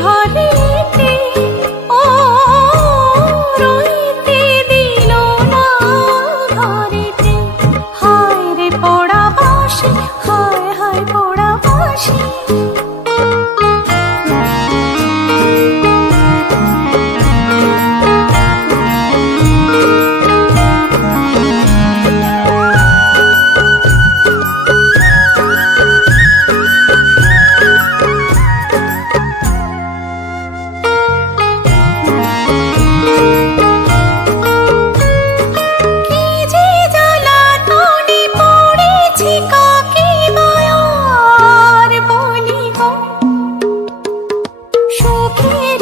ঘরেতে ও রইতে দিল না ঘরেতে। হায় রে পোড়া বাঁশি, হায় হায় পোড়া বাঁশি। সুখের